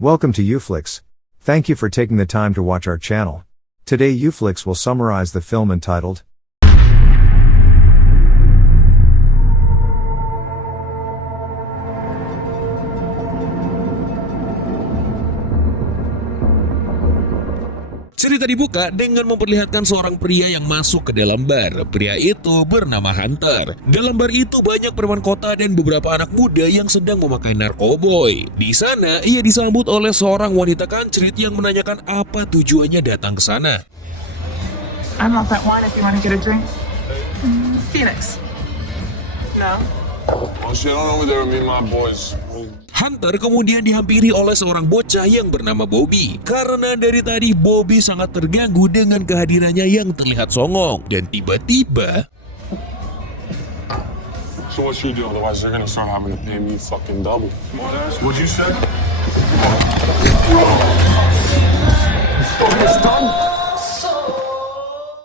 Welcome to Uflix. Thank you for taking the time to watch our channel. Today Uflix will summarize the film entitled Cerita dibuka dengan memperlihatkan seorang pria yang masuk ke dalam bar. Pria itu bernama Hunter. Dalam bar itu banyak preman kota dan beberapa anak muda yang sedang memakai narkoboy. Di sana, ia disambut oleh seorang wanita kancrit yang menanyakan apa tujuannya datang ke sana. I'm not that wine if you want to get a drink. Phoenix. No. Well, shit, on over there with me and my boys. Hunter kemudian dihampiri oleh seorang bocah yang bernama Bobby. Karena dari tadi Bobby sangat terganggu dengan kehadirannya yang terlihat songong. Dan tiba-tiba... So what's your deal? Otherwise they're gonna start having to pay me fucking double. What'd you say?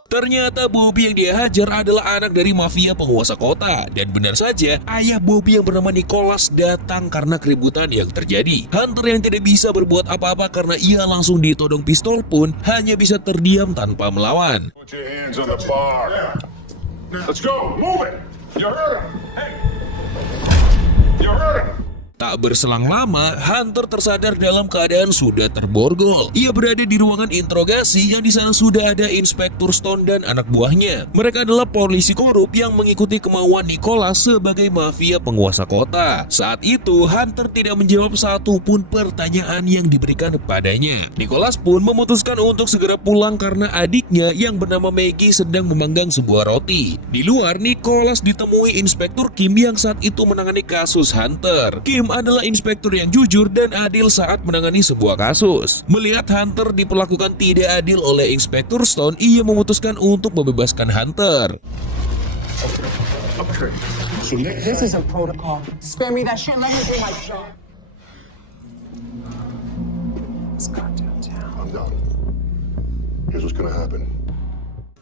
Ternyata Bobby yang dia hajar adalah anak dari mafia penguasa kota. Dan benar saja, ayah Bobby yang bernama Nicholas datang karena keributan yang terjadi. Hunter yang tidak bisa berbuat apa-apa karena ia langsung ditodong pistol pun hanya bisa terdiam tanpa melawan. Put your hands on the bar. Let's go, move it. You heard him. Hey. You heard him. Tak berselang lama, Hunter tersadar dalam keadaan sudah terborgol. Ia berada di ruangan interogasi yang di sana sudah ada Inspektur Stone dan anak buahnya. Mereka adalah polisi korup yang mengikuti kemauan Nicholas sebagai mafia penguasa kota. Saat itu, Hunter tidak menjawab satupun pertanyaan yang diberikan kepadanya. Nicholas pun memutuskan untuk segera pulang karena adiknya yang bernama Maggie sedang memanggang sebuah roti. Di luar, Nicholas ditemui Inspektur Kim yang saat itu menangani kasus Hunter. Kim adalah inspektur yang jujur dan adil saat menangani sebuah kasus. Melihat Hunter diperlakukan tidak adil oleh Inspektur Stone, ia memutuskan untuk membebaskan Hunter. This isn't protocol. Spare me that shit and let me do my job. This goddamn town. I'm done. Here's what's gonna happen.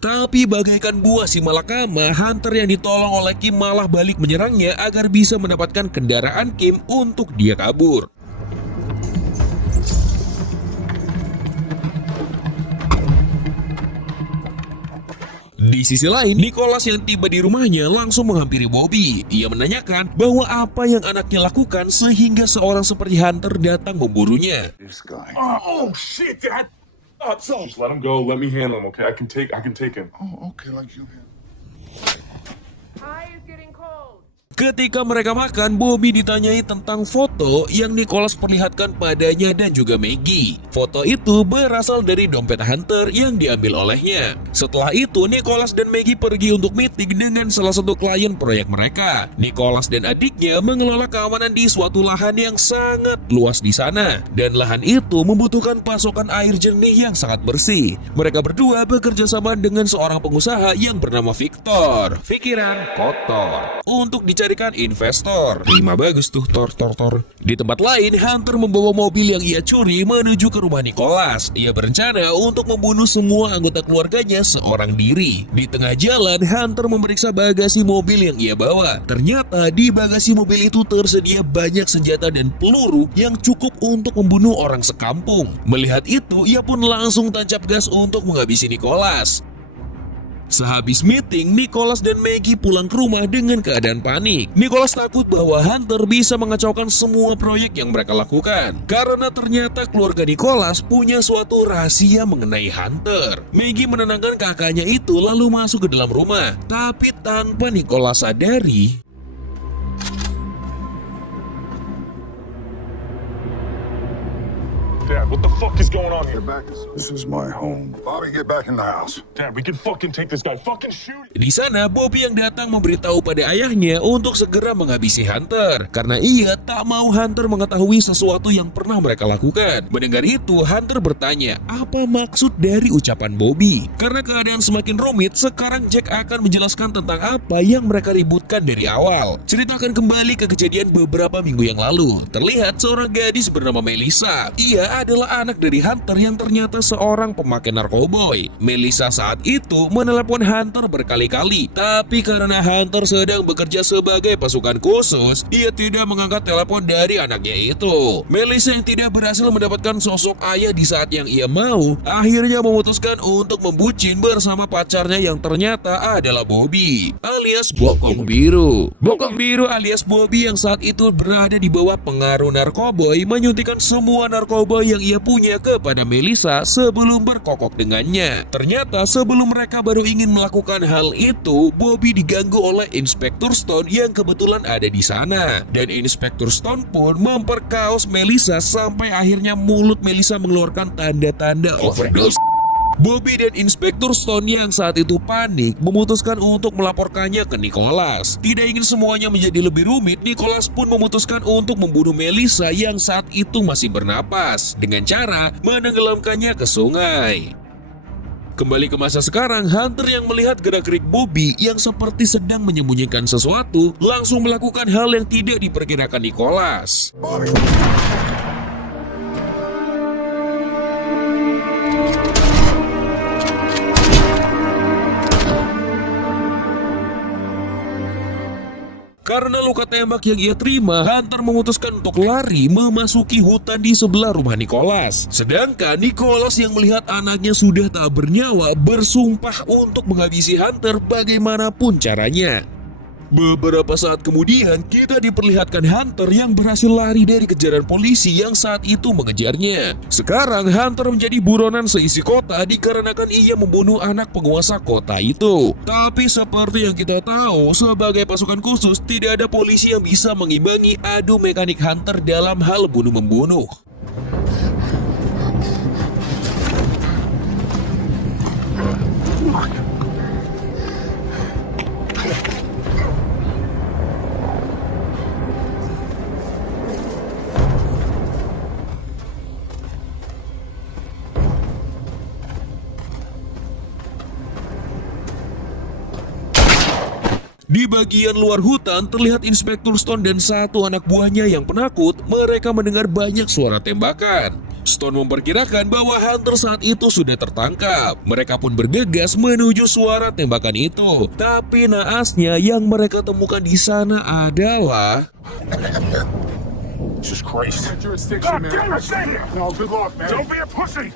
Tapi bagaikan buah si malakama, Hunter yang ditolong oleh Kim malah balik menyerangnya agar bisa mendapatkan kendaraan Kim untuk dia kabur. Di sisi lain, Nicholas yang tiba di rumahnya langsung menghampiri Bobby. Ia menanyakan bahwa apa yang anaknya lakukan sehingga seorang seperti Hunter datang memburunya. This guy. Oh shit, Dad. Just let him go. Let me handle him, okay? I can take him. Oh, okay, like you handle. Pie is getting cold. Ketika mereka makan, Bobby ditanyai tentang foto yang Nicholas perlihatkan padanya dan juga Maggie. Foto itu berasal dari dompet Hunter yang diambil olehnya. Setelah itu, Nicholas dan Maggie pergi untuk meeting dengan salah satu klien proyek mereka. Nicholas dan adiknya mengelola keamanan di suatu lahan yang sangat luas di sana. Dan lahan itu membutuhkan pasokan air jernih yang sangat bersih. Mereka berdua bekerja sama dengan seorang pengusaha yang bernama Victor. Pikiran kotor. Untuk dicarikan investor. Lima bagus tuh, tor. Di tempat lain, Hunter membawa mobil yang ia curi menuju ke rumah Nicholas. Ia berencana untuk membunuh semua anggota keluarganya seorang diri. Di tengah jalan, Hunter memeriksa bagasi mobil yang ia bawa. Ternyata di bagasi mobil itu tersedia banyak senjata dan peluru yang cukup untuk membunuh orang sekampung. Melihat itu, ia pun langsung tancap gas untuk menghabisi Nicholas. Sehabis meeting, Nicholas dan Maggie pulang ke rumah dengan keadaan panik. Nicholas takut bahwa Hunter bisa mengacaukan semua proyek yang mereka lakukan. Karena ternyata keluarga Nicholas punya suatu rahasia mengenai Hunter. Maggie menenangkan kakaknya itu lalu masuk ke dalam rumah. Tapi tanpa Nicholas sadari, Dad, what the fuck is going on here? This is my home. Bobby, get back in the house. Dad, we can fucking take this guy. Fucking shoot him. di sana Bobby yang datang memberitahu pada ayahnya untuk segera menghabisi Hunter. Karena ia tak mau Hunter mengetahui sesuatu yang pernah mereka lakukan. Mendengar itu, Hunter bertanya apa maksud dari ucapan Bobby. Karena keadaan semakin rumit, sekarang Jack akan menjelaskan tentang apa yang mereka ributkan dari awal. Cerita akan kembali ke kejadian beberapa minggu yang lalu. Terlihat seorang gadis bernama Melissa. Ia adalah adalah anak dari Hunter yang ternyata seorang pemakai narkoboy. Melissa saat itu menelepon Hunter berkali-kali, tapi karena Hunter sedang bekerja sebagai pasukan khusus, ia tidak mengangkat telepon dari anaknya itu. Melissa yang tidak berhasil mendapatkan sosok ayah di saat yang ia mau, akhirnya memutuskan untuk membucin bersama pacarnya yang ternyata adalah Bobby, alias Bokong Biru. Bokong Biru alias Bobby yang saat itu berada di bawah pengaruh narkoboy menyuntikkan semua narkoba yang ia punya kepada Melissa sebelum berkokok dengannya. Ternyata sebelum mereka baru ingin melakukan hal itu, Bobby diganggu oleh Inspektur Stone yang kebetulan ada di sana. Dan Inspektur Stone pun memperkaos Melissa sampai akhirnya mulut Melissa mengeluarkan tanda-tanda overdose. Bobby dan Inspektur Stone yang saat itu panik memutuskan untuk melaporkannya ke Nicholas. Tidak ingin semuanya menjadi lebih rumit, Nicholas pun memutuskan untuk membunuh Melissa yang saat itu masih bernapas dengan cara menenggelamkannya ke sungai. Kembali ke masa sekarang, Hunter yang melihat gerak-gerik Bobby yang seperti sedang menyembunyikan sesuatu langsung melakukan hal yang tidak diperkirakan Nicholas. Karena luka tembak yang ia terima, Hunter memutuskan untuk lari memasuki hutan di sebelah rumah Nicholas. Sedangkan Nicholas yang melihat anaknya sudah tak bernyawa bersumpah untuk menghabisi Hunter bagaimanapun caranya. Beberapa saat kemudian, kita diperlihatkan Hunter yang berhasil lari dari kejaran polisi yang saat itu mengejarnya. Sekarang Hunter menjadi buronan seisi kota dikarenakan ia membunuh anak penguasa kota itu. Tapi seperti yang kita tahu, sebagai pasukan khusus tidak ada polisi yang bisa mengimbangi adu mekanik Hunter dalam hal bunuh-membunuh. Di bagian luar hutan terlihat Inspektur Stone dan satu anak buahnya yang penakut. Mereka mendengar banyak suara tembakan. Stone memperkirakan bahwa Hunter saat itu sudah tertangkap. Mereka pun bergegas menuju suara tembakan itu. Tapi naasnya yang mereka temukan di sana adalah Jesus Christ. God damn it! No, good luck, man. Don't be a pussy.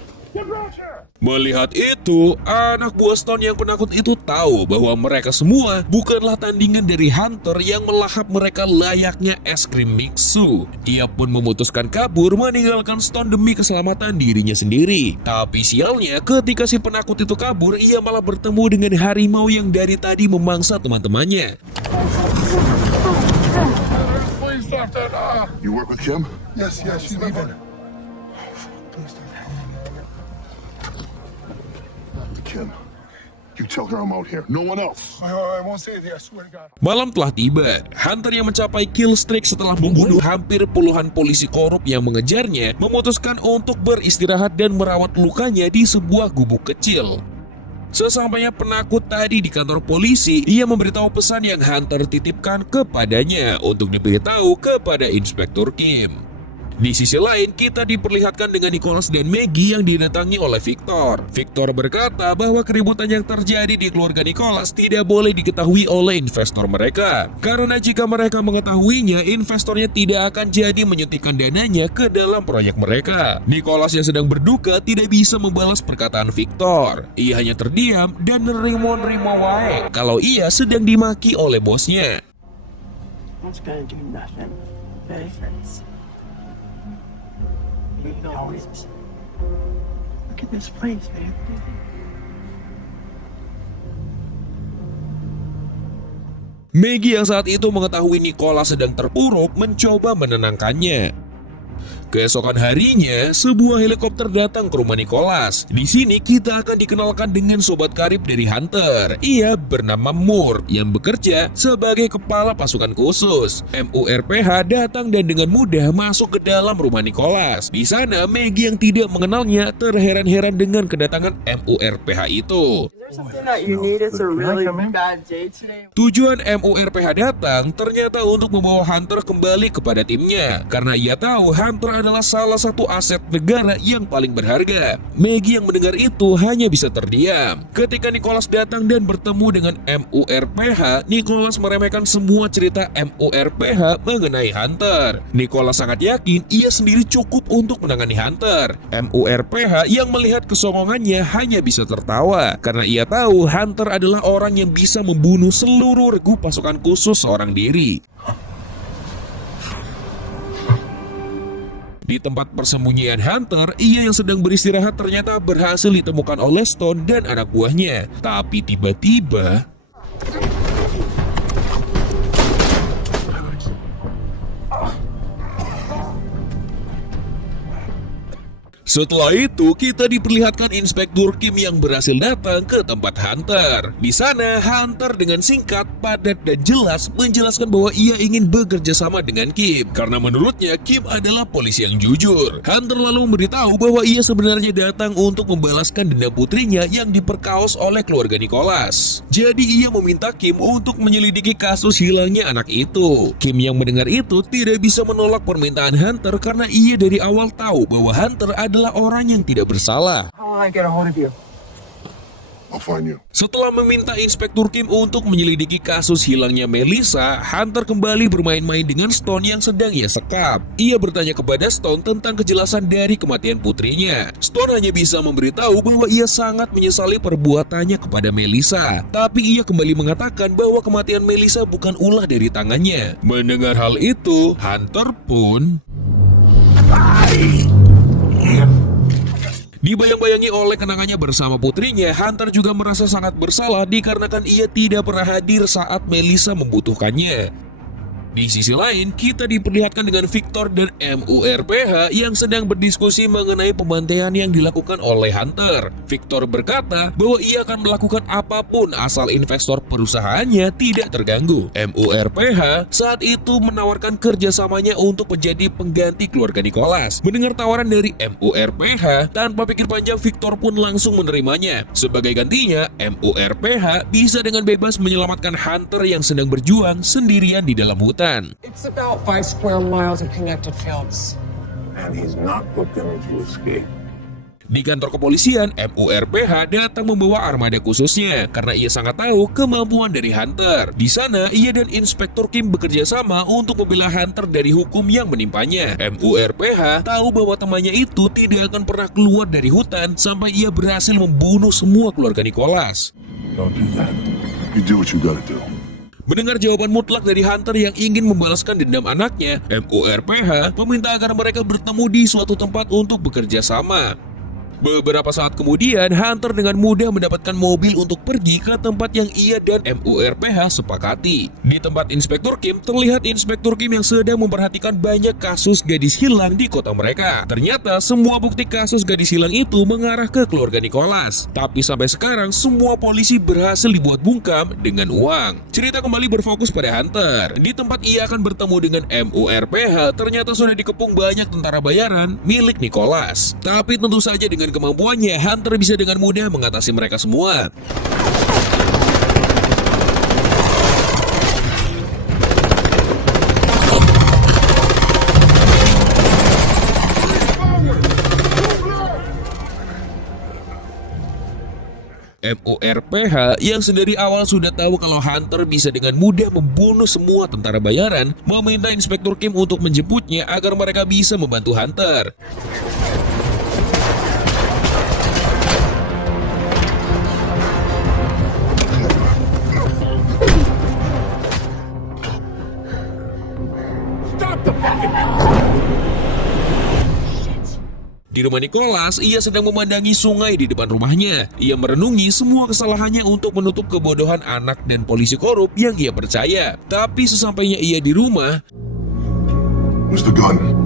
Melihat itu, anak buah Stone yang penakut itu tahu bahwa mereka semua bukanlah tandingan dari Hunter yang melahap mereka layaknya es krim biksu. Ia pun memutuskan kabur meninggalkan Stone demi keselamatan dirinya sendiri. Tapi sialnya, ketika si penakut itu kabur, ia malah bertemu dengan harimau yang dari tadi memangsa teman-temannya. Please stop that. You work with Kim? Yes, she's leaving. Kim, you tell her I'm out here. No one else. I won't say it here, I swear to God. Malam telah tiba. Hunter yang mencapai kill streak setelah membunuh hampir puluhan polisi korup yang mengejarnya memutuskan untuk beristirahat dan merawat lukanya di sebuah gubuk kecil. Sesampainya penakut tadi di kantor polisi, ia memberitahu pesan yang Hunter titipkan kepadanya untuk diberitahu kepada Inspektur Kim. Di sisi lain, kita diperlihatkan dengan Nicholas dan Maggie yang didatangi oleh Victor. Victor berkata bahwa keributan yang terjadi di keluarga Nicholas tidak boleh diketahui oleh investor mereka. Karena jika mereka mengetahuinya, investornya tidak akan jadi menyuntikkan dananya ke dalam proyek mereka. Nicholas yang sedang berduka tidak bisa membalas perkataan Victor. Ia hanya terdiam dan nerimo-nerimo wae kalau ia sedang dimaki oleh bosnya. What's gonna do nothing? Benefits. Look at this place, man. Maggie yang saat itu mengetahui Nicholas sedang terpuruk mencoba menenangkannya. Keesokan harinya, sebuah helikopter datang ke rumah Nicholas. Di sini kita akan dikenalkan dengan sobat karib dari Hunter. Ia bernama Moore yang bekerja sebagai kepala pasukan khusus. MURPH datang dan dengan mudah masuk ke dalam rumah Nicholas. Di sana, Maggie yang tidak mengenalnya terheran-heran dengan kedatangan MURPH itu. Tujuan MURPH datang ternyata untuk membawa Hunter kembali kepada timnya. Karena ia tahu Hunter Hunter adalah salah satu aset negara yang paling berharga. Maggie yang mendengar itu hanya bisa terdiam. Ketika Nicholas datang dan bertemu dengan MURPH, Nicholas meremehkan semua cerita MURPH mengenai Hunter. Nicholas sangat yakin ia sendiri cukup untuk menangani Hunter. MURPH yang melihat kesombongannya hanya bisa tertawa karena ia tahu Hunter adalah orang yang bisa membunuh seluruh regu pasukan khusus seorang diri. Di tempat persembunyian Hunter, ia yang sedang beristirahat ternyata berhasil ditemukan oleh Stone dan anak buahnya. Tapi tiba-tiba... Setelah itu, kita diperlihatkan Inspektur Kim yang berhasil datang ke tempat Hunter. Di sana, Hunter dengan singkat, padat, dan jelas menjelaskan bahwa ia ingin bekerja sama dengan Kim. Karena menurutnya, Kim adalah polisi yang jujur. Hunter lalu memberitahu bahwa ia sebenarnya datang untuk membalaskan dendam putrinya yang diperkaos oleh keluarga Nicholas. Jadi ia meminta Kim untuk menyelidiki kasus hilangnya anak itu. Kim yang mendengar itu tidak bisa menolak permintaan Hunter karena ia dari awal tahu bahwa Hunter adalah orang yang tidak bersalah. How will I get a hold of you? I'll find you. Setelah meminta Inspektur Kim untuk menyelidiki kasus hilangnya Melissa, Hunter kembali bermain-main dengan Stone yang sedang ia sekap. Ia bertanya kepada Stone tentang kejelasan dari kematian putrinya. Stone hanya bisa memberitahu bahwa ia sangat menyesali perbuatannya kepada Melissa. Tapi ia kembali mengatakan bahwa kematian Melissa bukan ulah dari tangannya. Mendengar hal itu, Hunter pun... Dibayang-bayangi oleh kenangannya bersama putrinya, Hunter juga merasa sangat bersalah dikarenakan ia tidak pernah hadir saat Melissa membutuhkannya. Di sisi lain, kita diperlihatkan dengan Victor dan MURPH yang sedang berdiskusi mengenai pembantaian yang dilakukan oleh Hunter. Victor berkata bahwa ia akan melakukan apapun asal investor perusahaannya tidak terganggu. MURPH saat itu menawarkan kerjasamanya untuk menjadi pengganti keluarga Nicholas. Mendengar tawaran dari MURPH, tanpa pikir panjang Victor pun langsung menerimanya. Sebagai gantinya, MURPH bisa dengan bebas menyelamatkan Hunter yang sedang berjuang sendirian di dalam hutan. It's about 5 square miles of connected fields. And he's not looking to escape. Di kantor kepolisian, MURPH datang membawa armada khususnya karena ia sangat tahu kemampuan dari Hunter. Di sana, ia dan Inspektur Kim bekerja sama untuk membela Hunter dari hukum yang menimpanya. MURPH tahu bahwa temannya itu tidak akan pernah keluar dari hutan sampai ia berhasil membunuh semua keluarga Nicholas. Don't do that. You do what you gotta do. Mendengar jawaban mutlak dari Hunter yang ingin membalaskan dendam anaknya, MURPH meminta agar mereka bertemu di suatu tempat untuk bekerja sama. Beberapa saat kemudian, Hunter dengan mudah mendapatkan mobil untuk pergi ke tempat yang ia dan MURPH sepakati. Di tempat Inspektur Kim, terlihat Inspektur Kim yang sedang memperhatikan banyak kasus gadis hilang di kota mereka. Ternyata semua bukti kasus gadis hilang itu mengarah ke keluarga Nicholas. Tapi sampai sekarang, semua polisi berhasil dibuat bungkam dengan uang. Cerita kembali berfokus pada Hunter. Di tempat ia akan bertemu dengan MURPH, ternyata sudah dikepung banyak tentara bayaran milik Nicholas. Tapi tentu saja dengan kemampuannya, Hunter bisa dengan mudah mengatasi mereka semua. MURPH yang sedari awal sudah tahu kalau Hunter bisa dengan mudah membunuh semua tentara bayaran, meminta Inspektur Kim untuk menjemputnya agar mereka bisa membantu Hunter. Di rumah Nicholas, ia sedang memandangi sungai di depan rumahnya. Ia merenungi semua kesalahannya untuk menutup kebodohan anak dan polisi korup yang ia percaya. Tapi sesampainya ia di rumah, Where's the gun?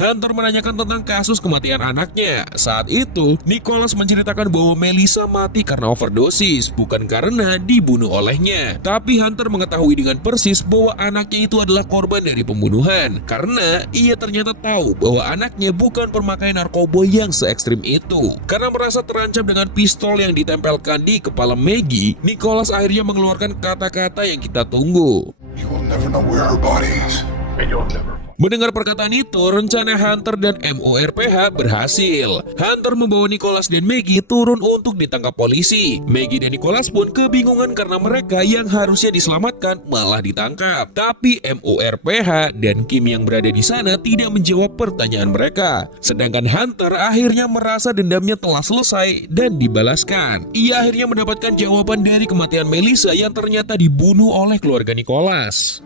Hunter menanyakan tentang kasus kematian anaknya. Saat itu, Nicholas menceritakan bahwa Melissa mati karena overdosis, bukan karena dibunuh olehnya. Tapi Hunter mengetahui dengan persis bahwa anaknya itu adalah korban dari pembunuhan, karena ia ternyata tahu bahwa anaknya bukan pemakai narkoba yang se-ekstrim itu. Karena merasa terancam dengan pistol yang ditempelkan di kepala Maggie, Nicholas akhirnya mengeluarkan kata-kata yang kita tunggu. You will never know where her body is. And you'll never. Mendengar perkataan itu, rencana Hunter dan MORPH berhasil. Hunter membawa Nicholas dan Maggie turun untuk ditangkap polisi. Maggie dan Nicholas pun kebingungan karena mereka yang harusnya diselamatkan malah ditangkap. Tapi MORPH dan Kim yang berada di sana tidak menjawab pertanyaan mereka. Sedangkan Hunter akhirnya merasa dendamnya telah selesai dan dibalaskan. Ia akhirnya mendapatkan jawaban dari kematian Melissa yang ternyata dibunuh oleh keluarga Nicholas.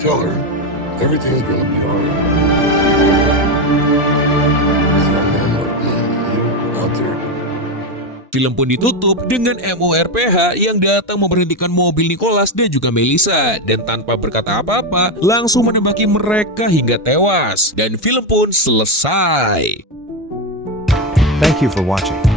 Tell her everything's gonna be alright. Out there. Film pun ditutup dengan MORPH yang datang memberhentikan mobil Nicholas dan juga Melissa, dan tanpa berkata apa-apa langsung menembaki mereka hingga tewas. Dan film pun selesai. Thank you for watching.